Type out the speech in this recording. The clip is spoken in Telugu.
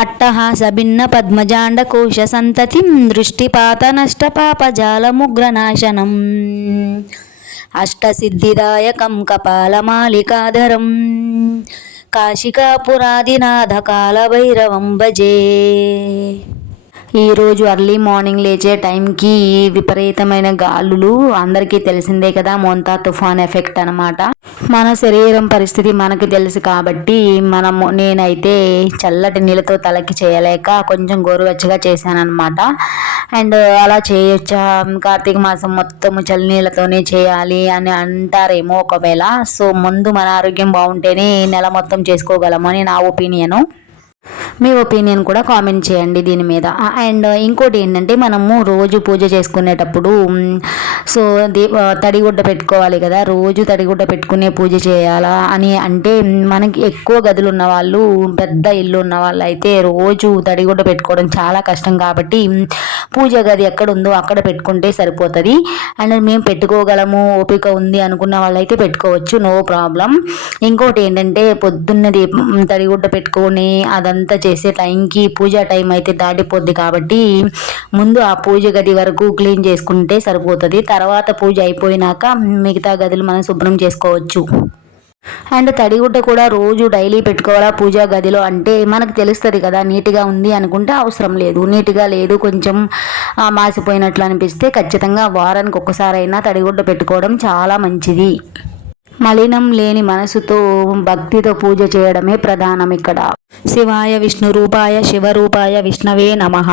అట్టహాస భిన్న పద్మజాండ కోశ సంతతిం దృష్టిపాత నష్టపాపజాలముగ్రనాశనం అష్టసిద్ధిదాయకం కపాలమాలికాధరం కాశికాపురాదినాథ కాలభైరవం భజే. ఈరోజు అర్లీ మార్నింగ్ లేచే టైంకి విపరీతమైన గాలులు అందరికీ తెలిసిందే కదా మొంతా తుఫాన్ ఎఫెక్ట్ అనమాట మన శరీరం పరిస్థితి మనకు తెలుసు కాబట్టి మనము నేనైతే చల్లటి నీళ్ళతో తలకి చేయలేక కొంచెం గోరువెచ్చగా చేశానమాట అండ్ అలా చేయొచ్చా కార్తీక మాసం మొత్తం చల్ల నీళ్ళతోనే చేయాలి అని అంటారేమో ఒకవేళ. సో ముందు మన ఆరోగ్యం బాగుంటేనే నెల మొత్తం చేసుకోగలము అని నా ఒపీనియను మీ ఒపీనియన్ కూడా కామెంట్ చేయండి దీని మీద. అండ్ ఇంకోటి ఏంటంటే మనము రోజు పూజ చేసుకునేటప్పుడు సో దే తడిగుడ్డ పెట్టుకోవాలి కదా రోజు తడిగుడ్డ పెట్టుకునే పూజ చేయాలా అని అంటే మనకి ఎక్కువ గదులు ఉన్న వాళ్ళు పెద్ద ఇల్లు ఉన్న వాళ్ళు అయితే రోజు తడిగుడ్డ పెట్టుకోవడం చాలా కష్టం కాబట్టి పూజ గది ఎక్కడ ఉందో అక్కడ పెట్టుకుంటే సరిపోతుంది. అండ్ మేము పెట్టుకోగలము ఓపిక ఉంది అనుకున్న వాళ్ళైతే పెట్టుకోవచ్చు నో ప్రాబ్లం. ఇంకోటి ఏంటంటే పొద్దున్నది దీపం తడిగుడ్డ పెట్టుకొని అదంతా చేసే టైంకి పూజ టైం అయితే దాటిపోద్ది కాబట్టి ముందు ఆ పూజ గది వరకు క్లీన్ చేసుకుంటే సరిపోతుంది. తర్వాత పూజ అయిపోయినాక మిగతా గదులు మనం శుభ్రం చేసుకోవచ్చు. అండ్ తడిగుడ్డ కూడా రోజు డైలీ పెట్టుకోవాలా పూజా గదిలో అంటే మనకు తెలుస్తుంది కదా నీట్గా ఉంది అనుకుంటే అవసరం లేదు. నీట్గా లేదు కొంచెం మాసిపోయినట్లు అనిపిస్తే ఖచ్చితంగా వారానికి ఒక్కసారైనా తడిగుడ్డ పెట్టుకోవడం చాలా మంచిది. మలినం లేని మనసుతో భక్తితో పూజ చేయడమే ప్రధానం ఇక్కడ. శివాయ విష్ణు రూపాయ శివరూపాయ విష్ణవే నమః.